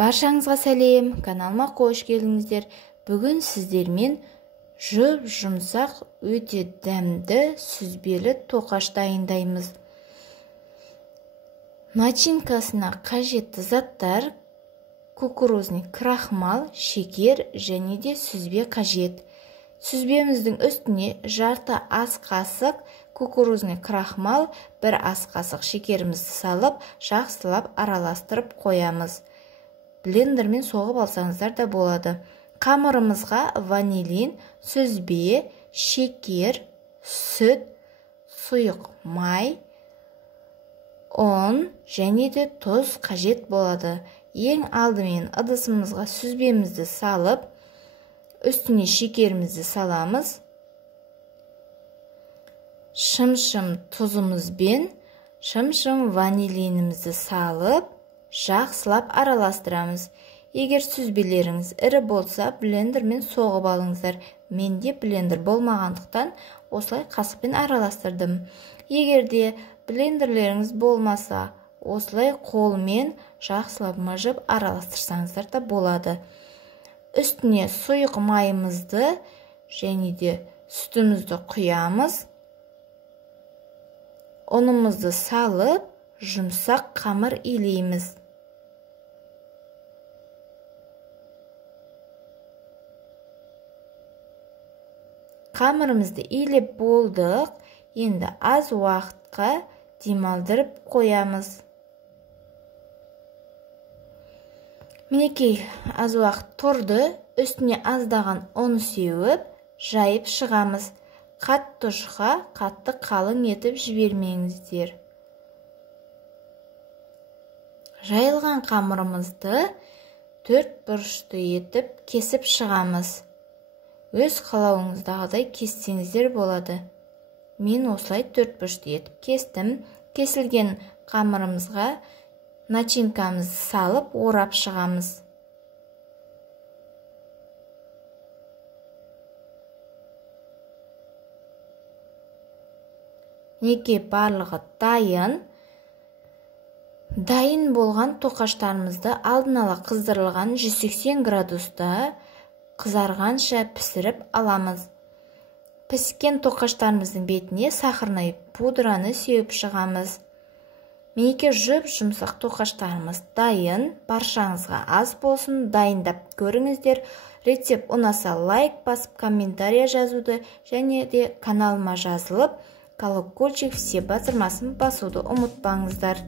Баршаңызға сәлем, каналыма қош келдіңіздер. Бүгін сіздермен жұмсақ өте дәмді сүзбелі тоқаш дайындаймыз. Начинкасына қажетті заттар: кукурузный крахмал, шекер және де сүзбе қажет. Сүзбеміздің үстіне жарты ас қасық кукурузный крахмал, бір ас қасық шекерімізді салып, жақсылап араластырып қоямыз. Блендермен соғып алсаңыздар да болады. Қамырымызға ванилин, сүзбе, шекер, сүт, сұйық май, ұн және де тұз қажет болады. Ең алдымен ыдысымызға сүзбемізді салып, үстіне шекерімізді саламыз. Шым-шым тұзымызбен шым-шым ванилинімізді салып, жақсылап араластырамыз. Егер сүзбелеріңіз ірі болса, блендермен соғып алыңыздар. Менде блендер болмағандықтан осылай қасықпен араластырдым. Егер де блендерлеріңіз болмаса, осылай қолмен жақсылап мыжып араластырсаңыздар да болады. Үстіне сұйық майымызды және де сүтімізді құямыз. Ұнымызды салып, жұмсақ қамыр илейміз. Қамырымызды илеп болдық. Енді аз уақытқа демалдырып қоямыз. Мінекей, аз уақыт тұрды. Үстіне аздаған ұн сеуіп, жайып шығамыз. Қатты жұқа, қатты қалың етіп жібермеңіздер. Жайылған қамырымызды 4 бұрышты етіп кесіп шығамыз. Өз қалауыңыздағыдай кессеңіздер болады. Мен осылай 4 бұрышты етіп кестім. Кесілген қамырымызға начинкамызды салып, орап шығамыз. Неке барлығы дайын. Дайын болған тоқаштарымызды алдын ала қыздырылған 180 градуста қызарғанша пісіріп аламыз. Піскен тоқаштарымыздың бетіне сахарный пудраны сеуіп шығамыз. Менеке жұмсақ тоқаштарымыз дайын. Баршаңызға аз болсын, дайындап көріңіздер. Рецепт ұнаса лайк басып, комментария жазуды және де каналыма жазылып, колокольчик все батырмасын басуды ұмытпаңыздар.